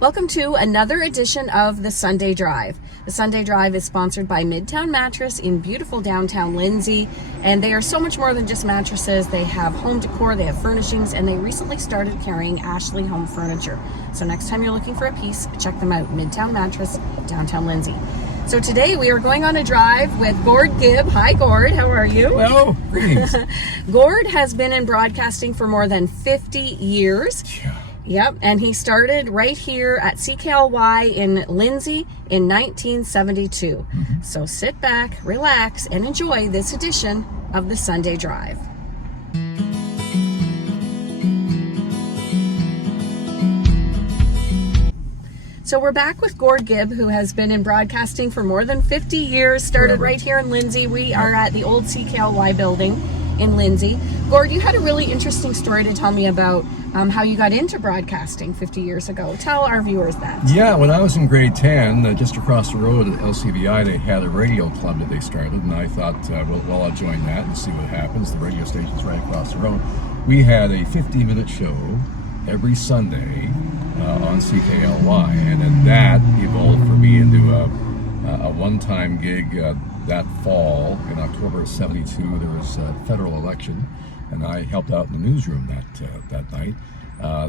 Welcome to another edition of the Sunday Drive. The Sunday Drive is sponsored by Midtown Mattress in beautiful downtown Lindsay, and they are so much more than just mattresses. They have home decor, they have furnishings, and they recently started carrying Ashley home furniture. So next time you're looking for a piece, check them out. Midtown Mattress, downtown Lindsay. So today we are going on a drive with Gord Gibb. Hi Gord, how are you? Hello, greetings. Gord has been in broadcasting for more than 50 years. Yeah. Yep, and he started right here at CKLY in Lindsay in 1972. So sit back, relax, and enjoy this edition of the Sunday Drive. So we're back with Gord Gibb, who has been in broadcasting for more than 50 years, started right here in Lindsay. We are at the old CKLY building in Lindsay. Gord, you had a really interesting story to tell me about how you got into broadcasting 50 years ago. Tell our viewers that. Yeah, when I was in grade 10, just across the road at LCVI, they had a radio club that they started, and I thought, well, I'll join that and see what happens. The radio station's right across the road. We had a 50-minute show every Sunday on CKLY, and then that evolved for me into a one-time gig that fall. In October of '72, there was a federal election, and I helped out in the newsroom that night.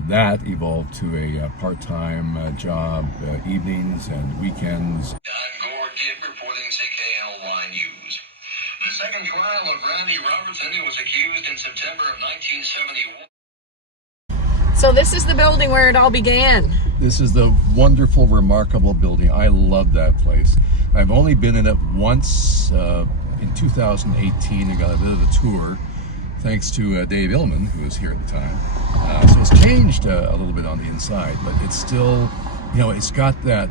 That evolved to a part-time job, evenings and weekends. I'm Gord Gibb reporting CKLY News. The second trial of Randy Robertson, who was accused in September of 1971. So this is the building where it all began. This is the wonderful, remarkable building. I love that place. I've only been in it once in 2018. I got a bit of a tour thanks to Dave Illman, who was here at the time. So it's changed a little bit on the inside, but it's still, you know, it's got that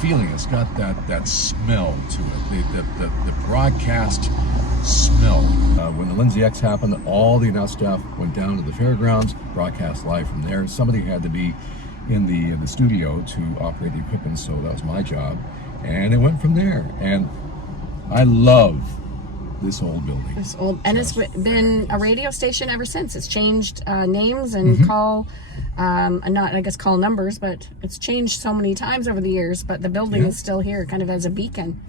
feeling. It's got that smell to it. The broadcast smell. When the Lindsay X happened, all the announced staff went down to the fairgrounds, broadcast live from there. Somebody had to be in the studio to operate the equipment, so that was my job, and it went from there. And I love this old building. And it's been a radio station ever since. It's changed names and call numbers, but it's changed so many times over the years. But the building is still here, kind of as a beacon.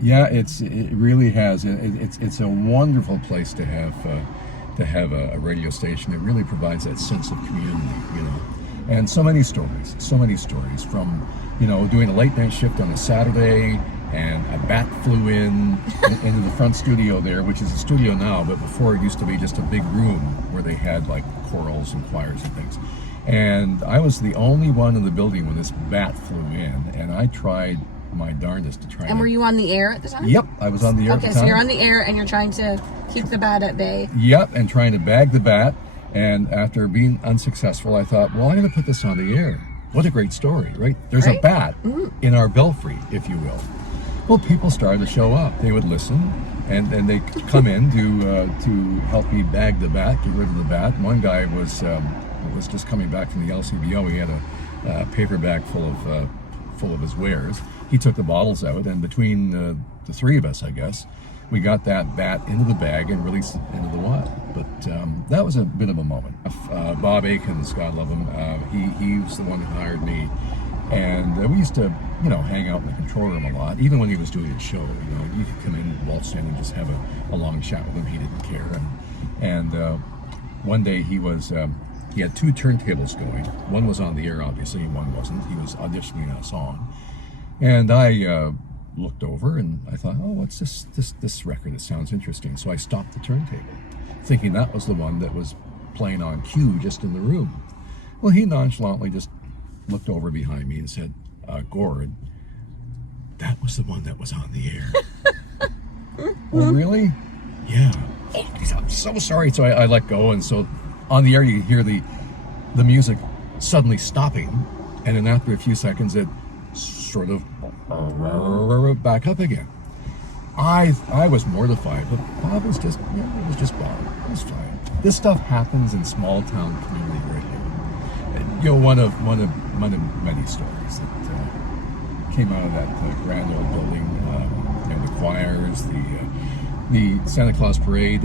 Yeah, it really has. It's a wonderful place to have a radio station. It really provides that sense of community, you know. And so many stories from, you know, doing a late night shift on a Saturday, and a bat flew into the front studio there, which is a studio now, but before it used to be just a big room where they had like chorals and choirs and things. And I was the only one in the building when this bat flew in, and I tried my darndest to try. And were you on the air at the time? Yep, I was on the air at the time. Okay, so you're on the air and you're trying to keep the bat at bay. Yep, and trying to bag the bat. And after being unsuccessful, I thought, well, I'm going to put this on the air. What a great story, right? There's a bat in our belfry, if you will. Well, people started to show up. They would listen, and they come in to help me bag the bat, get rid of the bat. One guy was just coming back from the LCBO. He had a paper bag full of his wares. He took the bottles out, and between the three of us, I guess, we got that bat into the bag and released it into the wild. But that was a bit of a moment. Bob Akins, God love him, he was the one who hired me. And we used to, you know, hang out in the control room a lot, even when he was doing his show. You know, you could come in, waltz in, and just have a long chat with him. He didn't care. And one day he had two turntables going. One was on the air, obviously, and one wasn't. He was auditioning a song. And I looked over and I thought, oh, what's this record? It sounds interesting. So I stopped the turntable, thinking that was the one that was playing on cue just in the room. Well, he nonchalantly just looked over behind me and said, Gord, that was the one that was on the air. Oh, really? Yeah. Oh, I'm so sorry. So I let go, and so on the air you hear the music suddenly stopping, and then after a few seconds it sort of back up again. I was mortified, but Bob was just, you know, it was just Bob. It was fine. This stuff happens in small town community radio. You know, one of many stories that came out of that grand old building. You know, the choirs, the Santa Claus parade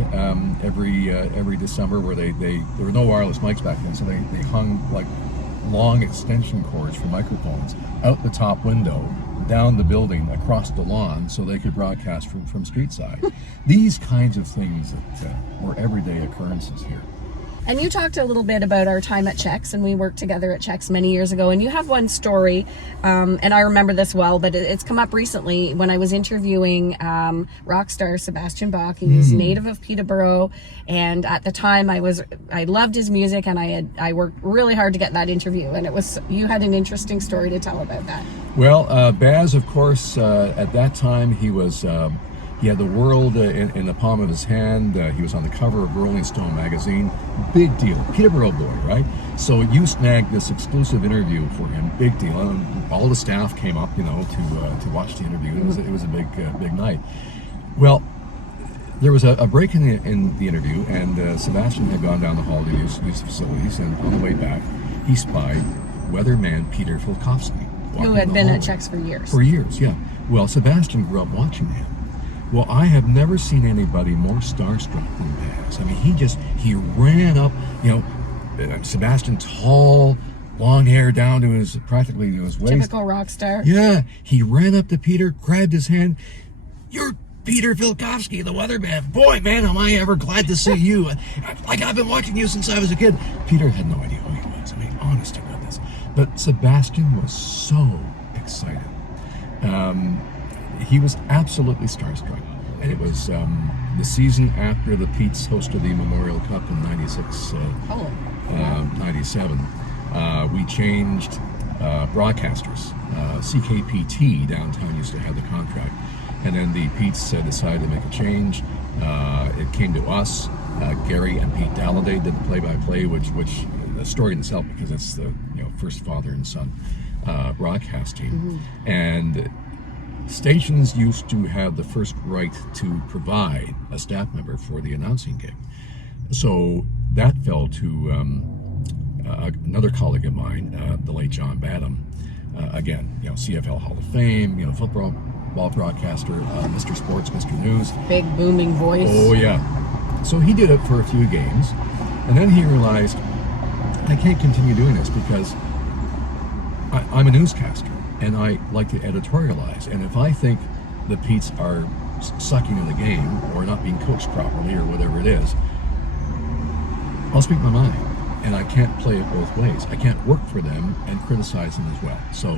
every December, where there were no wireless mics back then, so they hung like long extension cords for microphones out the top window, down the building, across the lawn, so they could broadcast from street side. These kinds of things that were everyday occurrences here. And you talked a little bit about our time at Chex, and we worked together at Chex many years ago. And you have one story, and I remember this well, but it's come up recently when I was interviewing rock star Sebastian Bach. He's native of Peterborough, and at the time I loved his music, and I worked really hard to get that interview. And you had an interesting story to tell about that. Well, Baz, of course, at that time he had the world in the palm of his hand. He was on the cover of Rolling Stone magazine. Big deal. Peterborough boy, right? So you snagged this exclusive interview for him. Big deal. And all the staff came up, to watch the interview. It was a big night. Well, there was a break in the interview, and Sebastian had gone down the hall to use the facilities, and on the way back, he spied weatherman Peter Filkowski. Who had been at Chex for years. For years, yeah. Well, Sebastian grew up watching him. Well, I have never seen anybody more starstruck than Baz. I mean, he ran up, Sebastian, tall, long hair down to practically to his waist. Typical rock star. Yeah, he ran up to Peter, grabbed his hand. "You're Peter Filkowski, the weatherman. Boy, man, am I ever glad to see you. I've been watching you since I was a kid." Peter had no idea who he was. I mean, honest to goodness. But Sebastian was so excited. He was absolutely starstruck. And it was the season after the Petes hosted the Memorial Cup in 96, 97. We changed broadcasters. CKPT downtown used to have the contract. And then the Petes decided to make a change. It came to us. Gary and Pete Dalliday did the play-by-play, which a story in itself, because it's the first father and son broadcasting. And stations used to have the first right to provide a staff member for the announcing gig. So that fell to another colleague of mine, the late John Badham. Again, CFL Hall of Fame, football broadcaster, Mr. Sports, Mr. News. Big booming voice. Oh, yeah. So he did it for a few games, and then he realized, I can't continue doing this because I'm a newscaster. And I like to editorialize. And if I think the Petes are sucking in the game or not being coached properly or whatever it is, I'll speak my mind. And I can't play it both ways. I can't work for them and criticize them as well. So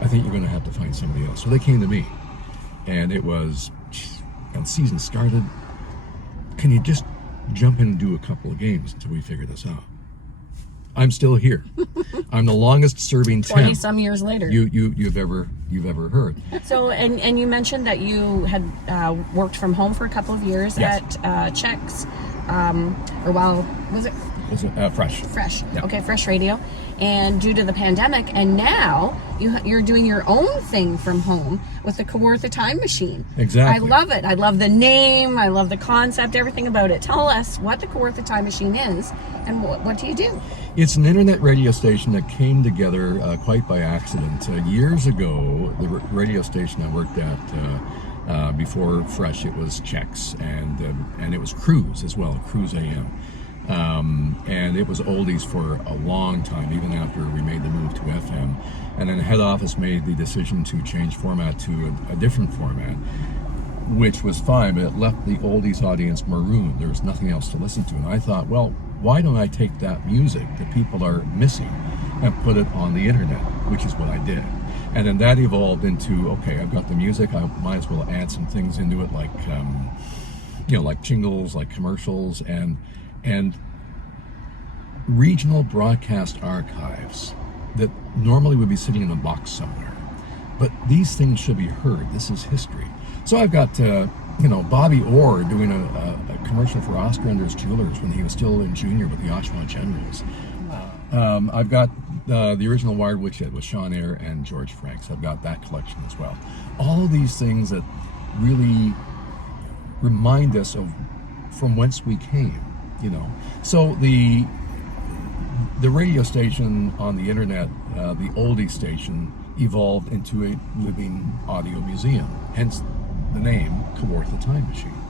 I think you're going to have to find somebody else. So they came to me. And it was, and the season started. Can you just jump in and do a couple of games until we figure this out? I'm still here. I'm the longest serving 20 some years later. You've ever heard. So and you mentioned that you had worked from home for a couple of years at Chex, was it? Was it Fresh? Fresh. Yeah. Okay, Fresh Radio. And due to the pandemic, and now you're doing your own thing from home with the Kawartha Time Machine. Exactly. I love it. I love the name. I love the concept, everything about it. Tell us what the Kawartha Time Machine is, and what do you do? It's an internet radio station that came together quite by accident. Years ago, the radio station I worked at before Fresh, it was Chex, and it was Cruise as well, Cruise AM. And it was oldies for a long time, even after we made the move to FM. And then the head office made the decision to change format to a different format, which was fine, but it left the oldies audience marooned. There was nothing else to listen to. And I thought, well, why don't I take that music that people are missing and put it on the internet, which is what I did. And then that evolved into, okay, I've got the music, I might as well add some things into it, like, like jingles, like commercials, and regional broadcast archives that normally would be sitting in a box somewhere. But these things should be heard. This is history. So I've got, Bobby Orr doing a commercial for Ostrander's Jewelers when he was still in junior with the Oshawa Generals. I've got the original Wired Woodshed with Sean Eyre and George Franks. I've got that collection as well. All of these things that really remind us of from whence we came, So the radio station on the internet, the oldie station, evolved into a living audio museum, hence the name Kawartha Time Machine.